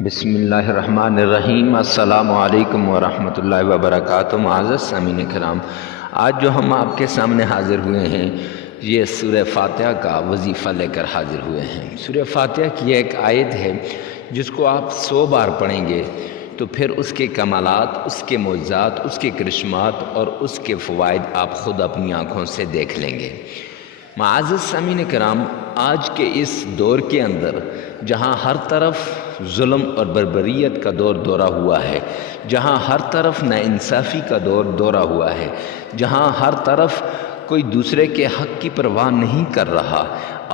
بسم اللہ الرحمن الرحیم۔ السلام علیکم ورحمۃ اللہ وبرکاتہ۔ معزز سامعین کرام، آج جو ہم آپ کے سامنے حاضر ہوئے ہیں یہ سورہ فاتحہ کا وظیفہ لے کر حاضر ہوئے ہیں۔ سورہ فاتحہ کی ایک آیت ہے جس کو آپ 100 بار پڑھیں گے تو پھر اس کے کمالات، اس کے معجزات، اس کے کرشمات اور اس کے فوائد آپ خود اپنی آنکھوں سے دیکھ لیں گے۔ معزز سامعین کرام، آج کے اس دور کے اندر جہاں ہر طرف ظلم اور بربریت کا دور دورہ ہوا ہے، جہاں ہر طرف ناانصافی کا دور دورہ ہوا ہے، جہاں ہر طرف کوئی دوسرے کے حق کی پرواہ نہیں کر رہا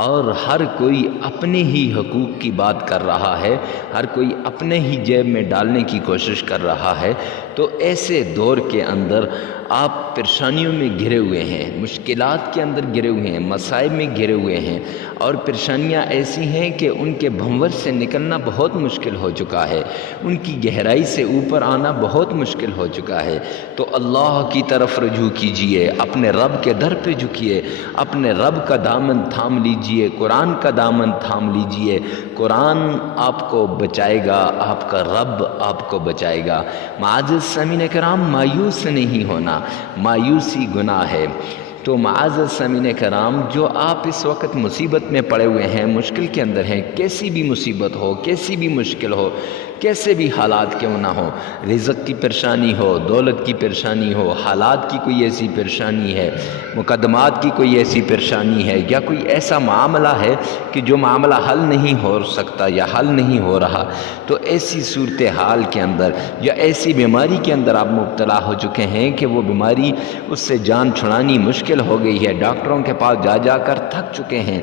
اور ہر کوئی اپنے ہی حقوق کی بات کر رہا ہے، ہر کوئی اپنے ہی جیب میں ڈالنے کی کوشش کر رہا ہے، تو ایسے دور کے اندر آپ پریشانیوں میں گھرے ہوئے ہیں، مشکلات کے اندر گھرے ہوئے ہیں، مصائب میں گھرے ہوئے ہیں، اور پریشانیاں ایسی ہیں کہ ان کے بھنور سے نکلنا بہت مشکل ہو چکا ہے، ان کی گہرائی سے اوپر آنا بہت مشکل ہو چکا ہے۔ تو اللہ کی طرف رجوع کیجئے، اپنے رب کے در پہ جھکیے، اپنے رب کا دامن تھام لیجئے، قرآن کا دامن تھام لیجئے۔ قرآن آپ کو بچائے گا، آپ کا رب آپ کو بچائے گا۔ معزز سامعین کرام، مایوس نہیں ہونا، مایوسی گناہ ہے۔ تو معزز سامعین کرام، جو آپ اس وقت مصیبت میں پڑے ہوئے ہیں، مشکل کے اندر ہیں، کیسی بھی مصیبت ہو، کیسی بھی مشکل ہو، کیسے بھی حالات کیوں نہ ہو، رزق کی پریشانی ہو، دولت کی پریشانی ہو، حالات کی کوئی ایسی پریشانی ہے، مقدمات کی کوئی ایسی پریشانی ہے، یا کوئی ایسا معاملہ ہے کہ جو معاملہ حل نہیں ہو سکتا یا حل نہیں ہو رہا، تو ایسی صورتحال کے اندر یا ایسی بیماری کے اندر آپ مبتلا ہو چکے ہیں کہ وہ بیماری، اس سے جان چھڑانی مشکل ہو گئی ہے، ڈاکٹروں کے پاس جا جا کر تھک چکے ہیں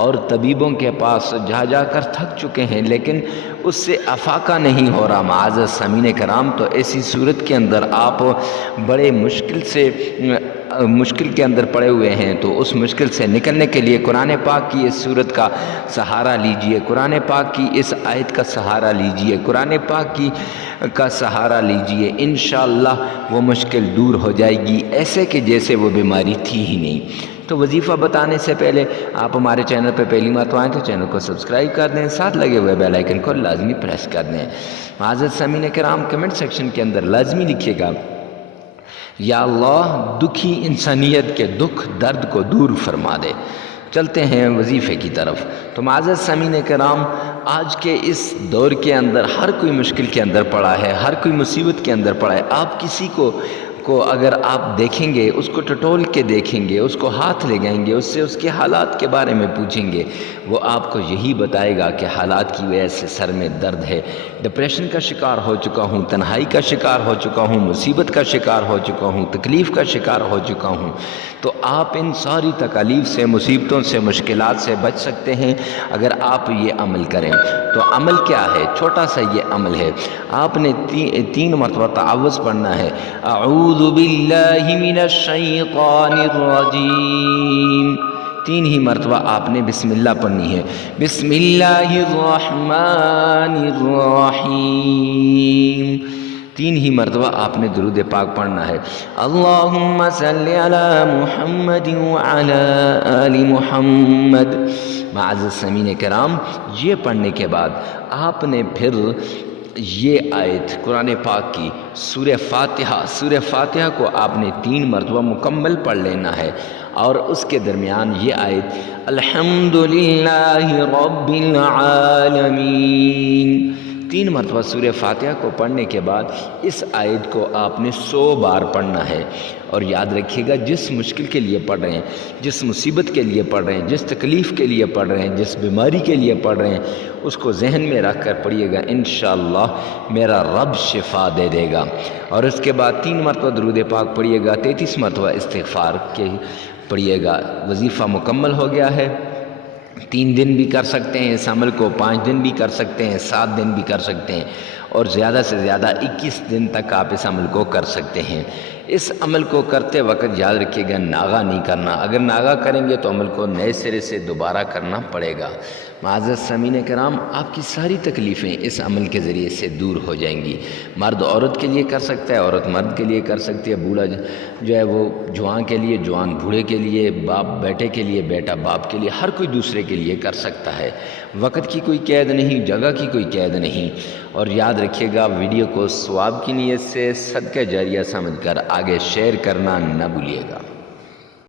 اور طبیبوں کے پاس جا جا کر تھک چکے ہیں، لیکن اس سے افاقہ نہیں ہو رہا۔ معزز سامعین کرام، تو ایسی صورت کے اندر آپ بڑے مشکل کے اندر پڑے ہوئے ہیں، تو اس مشکل سے نکلنے کے لیے قرآن پاک کی اس صورت کا سہارا لیجئے، قرآن پاک کی اس آیت کا سہارا لیجئے، قرآن پاک کا سہارا لیجئے۔ انشاءاللہ وہ مشکل دور ہو جائے گی، ایسے کہ جیسے وہ بیماری تھی ہی نہیں۔ تو وظیفہ بتانے سے پہلے آپ ہمارے چینل پہ پہلی مرتبہ آئیں تو چینل کو سبسکرائب کر دیں، ساتھ لگے ہوئے بیل آئیکن کو لازمی پریس کر دیں۔ معزز سامعین کرام، کمنٹ سیکشن کے اندر لازمی لکھیے گا، یا اللہ دکھی انسانیت کے دکھ درد کو دور فرما دے۔ چلتے ہیں وظیفے کی طرف۔ تو معزز سامعین کرام، آج کے اس دور کے اندر ہر کوئی مشکل کے اندر پڑا ہے، ہر کوئی مصیبت کے اندر پڑا ہے۔ آپ کسی کو اگر آپ دیکھیں گے، اس کو ٹٹول کے دیکھیں گے، اس کو ہاتھ لگائیں گے، اس سے اس کے حالات کے بارے میں پوچھیں گے، وہ آپ کو یہی بتائے گا کہ حالات کی وجہ سے سر میں درد ہے، ڈپریشن کا شکار ہو چکا ہوں، تنہائی کا شکار ہو چکا ہوں، مصیبت کا شکار ہو چکا ہوں، تکلیف کا شکار ہو چکا ہوں۔ تو آپ ان ساری تکالیف سے، مصیبتوں سے، مشکلات سے بچ سکتے ہیں اگر آپ یہ عمل کریں۔ تو عمل کیا ہے؟ چھوٹا سا یہ عمل ہے، آپ نے 3 مرتبہ تعوذ پڑھنا ہے۔ اعوذ باللہ من الشیطان الرجیم، 3 ہی مرتبہ آپ نے بسم اللہ پڑھنی ہے۔ بسم اللہ الرحمن الرحیم، 3 ہی مرتبہ آپ نے درود پاک پڑھنا ہے۔ اللہم صلی علی محمد وعلی آل محمد۔ معزز سامعین کرام، یہ پڑھنے کے بعد آپ نے پھر یہ آیت قرآن پاک کی سورہ فاتحہ کو آپ نے 3 مرتبہ مکمل پڑھ لینا ہے، اور اس کے درمیان یہ آیت الحمدللہ رب العالمین، 3 مرتبہ سورہ فاتحہ کو پڑھنے کے بعد اس آیت کو آپ نے 100 بار پڑھنا ہے۔ اور یاد رکھیے گا، جس مشکل کے لیے پڑھ رہے ہیں، جس مصیبت کے لیے پڑھ رہے ہیں، جس تکلیف کے لیے پڑھ رہے ہیں، جس بیماری کے لیے پڑھ رہے ہیں، اس کو ذہن میں رکھ کر پڑھیے گا، انشاءاللہ میرا رب شفا دے دے گا۔ اور اس کے بعد 3 مرتبہ درود پاک پڑھیے گا، 33 مرتبہ استغفار کے پڑھیے گا۔ وظیفہ مکمل ہو گیا ہے۔ 3 دن بھی کر سکتے ہیں اس عمل کو، 5 دن بھی کر سکتے ہیں، 7 دن بھی کر سکتے ہیں، اور زیادہ سے زیادہ 21 دن تک آپ اس عمل کو کر سکتے ہیں۔ اس عمل کو کرتے وقت یاد رکھیے گا ناغہ نہیں کرنا، اگر ناغہ کریں گے تو عمل کو نئے سرے سے دوبارہ کرنا پڑے گا۔ معزز سامعین کرام، آپ کی ساری تکلیفیں اس عمل کے ذریعے سے دور ہو جائیں گی۔ مرد عورت کے لیے کر سکتا ہے، عورت مرد کے لیے کر سکتی ہے، بوڑھا جو ہے وہ جوان کے لیے، جوان بوڑھے کے لیے، باپ بیٹے کے لیے، بیٹا باپ کے لیے، ہر کوئی دوسرے کے لیے کر سکتا ہے۔ وقت کی کوئی قید نہیں، جگہ کی کوئی قید نہیں۔ اور یاد رکھیے گا ویڈیو کو ثواب کی نیت سے صدقہ جاریہ سمجھ کر آگے شیئر کرنا نہ بھولیے گا۔